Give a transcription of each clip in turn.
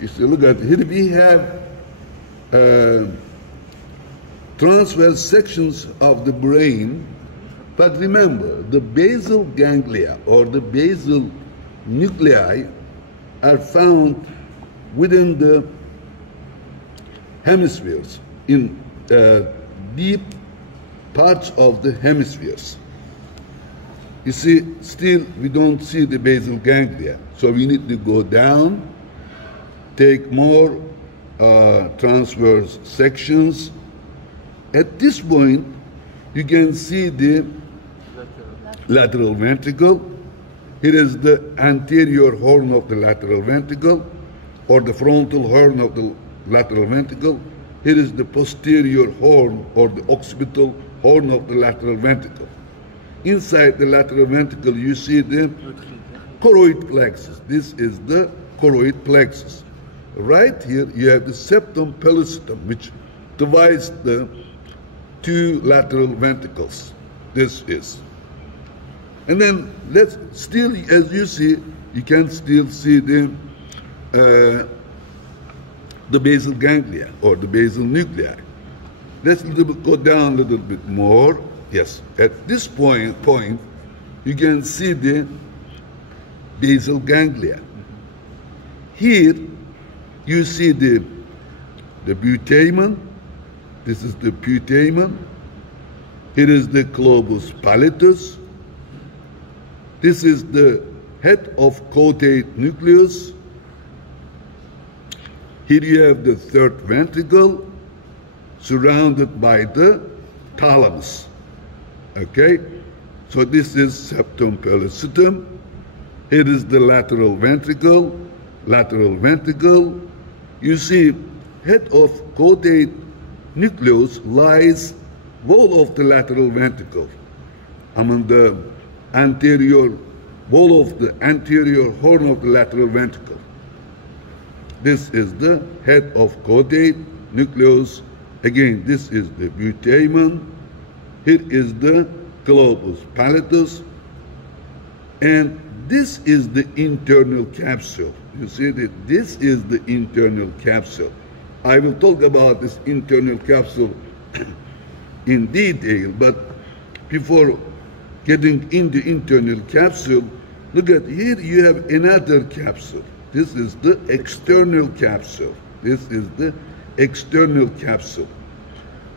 You see, look at here we have transverse sections of the brain, but remember the basal ganglia or the basal nuclei are found within the hemispheres, in deep parts of the hemispheres. You see, still we don't see the basal ganglia, so we need to go down, take more transverse sections. At this point, you can see the lateral ventricle. Here is the anterior horn of the lateral ventricle, or the frontal horn of the lateral ventricle. Here is the posterior horn, or the occipital horn of the lateral ventricle. Inside the lateral ventricle, you see the choroid plexus. This is the choroid plexus. Right here, you have the septum pellucidum, which divides the two lateral ventricles. This is. And then let's still, as you see, you can still see the basal ganglia or the basal nuclei. Let's go down a little bit more. Yes, at this point, you can see the basal ganglia. Here, you see the putamen. This is the putamen. Here is the globus pallidus. This is the head of caudate nucleus. Here you have the third ventricle surrounded by the thalamus. Okay, so this is septum pellucidum. Here is the lateral ventricle. Lateral ventricle. You see, head of caudate nucleus lies wall of the lateral ventricle. The anterior wall of the anterior horn of the lateral ventricle. This is the head of caudate nucleus. Again, this is the putamen. Here is the globus pallidus. And this is the internal capsule. You see that this is the internal capsule. I will talk about this internal capsule in detail, but before getting into internal capsule, look at here you have another capsule. This is the external capsule. This is the external capsule.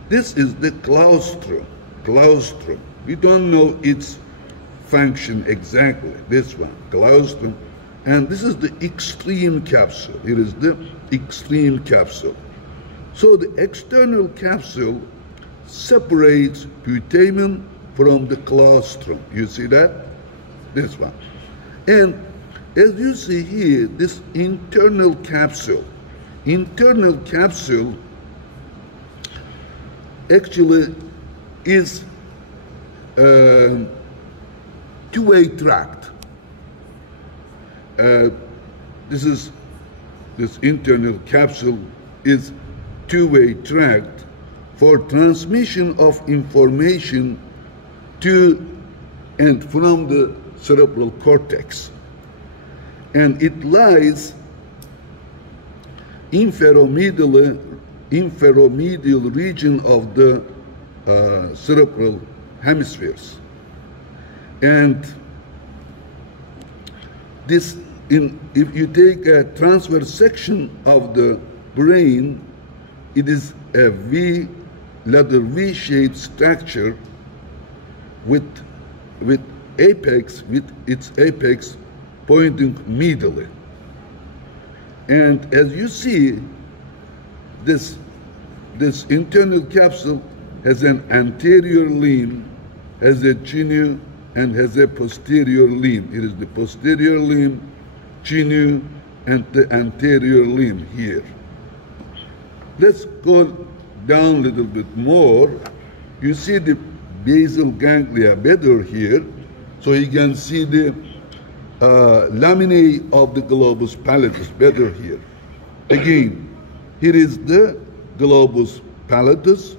This is the claustrum. Claustrum. We don't know its function exactly. This one, claustrum. And this is the extreme capsule. It is the extreme capsule. So the external capsule separates putamen from the claustrum. You see that? This one. And as you see here, this internal capsule actually is two-way tract. This internal capsule is two-way tract for transmission of information to and from the cerebral cortex. And it lies inferomedial region of the cerebral hemispheres. And this, if you take a transverse section of the brain, it is a V-shaped structure with its apex pointing medially. And as you see, this internal capsule has an anterior limb, has a genu, and has a posterior limb. It is the posterior limb, genu, and the anterior limb here. Let's go down a little bit more. You see the basal ganglia better here, so you can see the laminae of the globus pallidus better here. Again, here is the globus pallidus,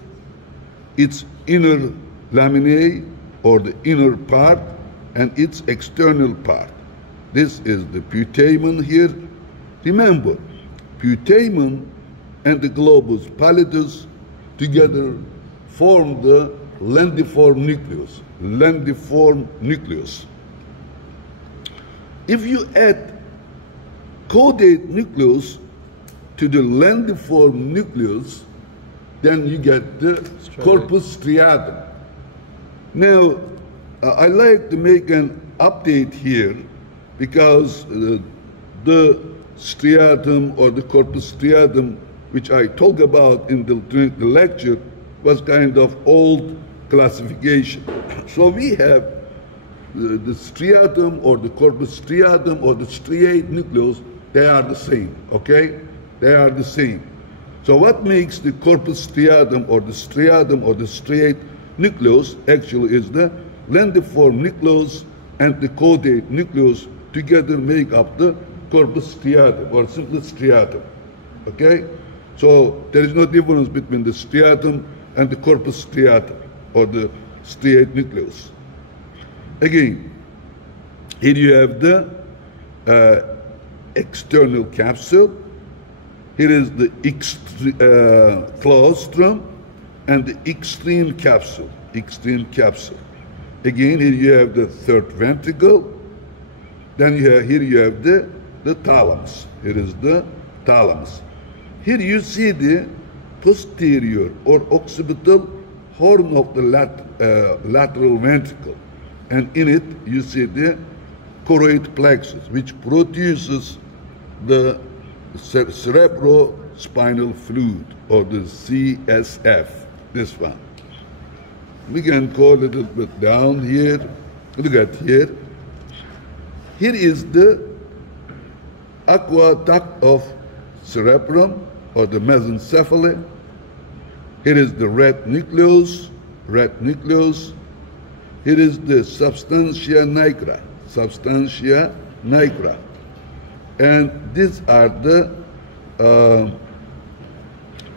its inner laminae, or the inner part, and its external part. This is the putamen here. Remember, putamen and the globus pallidus together form the lendiform nucleus. Lendiform nucleus. If you add caudate nucleus to the lendiform nucleus, then you get the corpus striatum. Now, I like to make an update here because the striatum or the corpus striatum, which I talk about in the lecture, was kind of old classification. So we have the striatum or the corpus striatum or the striate nucleus. They are the same, okay? They are the same. So what makes the corpus striatum or the striate nucleus actually is the lendiform nucleus and the caudate nucleus together make up the corpus striatum or simply striatum, okay? So there is no difference between the striatum and the corpus striatum or the striate nucleus. Again, here you have the external capsule. Here is the claustrum and the extreme capsule. Extreme capsule. Again, here you have the third ventricle. Then here you have the thalamus. Here is the thalamus. Here you see the posterior or occipital horn of the lateral ventricle. And in it, you see the choroid plexus, which produces the cerebrospinal fluid, or the CSF, this one. We can go a little bit down here. Look at here. Here is the aqueduct of cerebrum, or the mesencephaly. Here is the red nucleus. Here is the substantia nigra. And these are the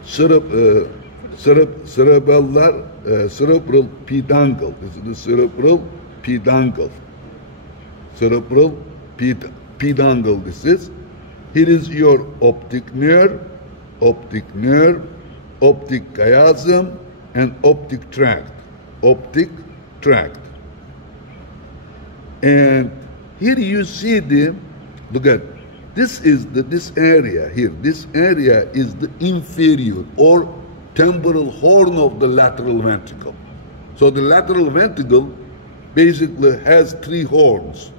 cerebral peduncle. This is the cerebral peduncle. This is. Here is your optic nerve, optic chiasm, and optic tract. And here you see look at, this area here. This area is the inferior or temporal horn of the lateral ventricle. So the lateral ventricle basically has three horns: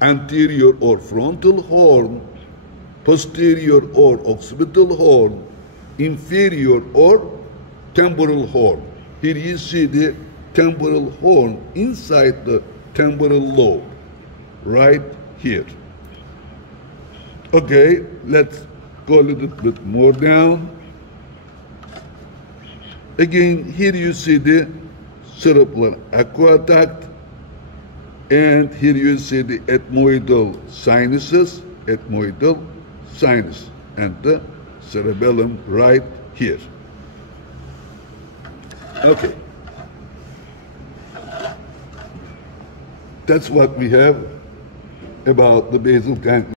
anterior or frontal horn, posterior or occipital horn, inferior or temporal horn. Here you see the temporal horn inside the temporal lobe, right here. Okay, let's go a little bit more down. Again, here you see the cerebral aqueduct, and here you see the ethmoidal sinuses, and the cerebellum right here. Okay. That's what we have about the basal ganglia.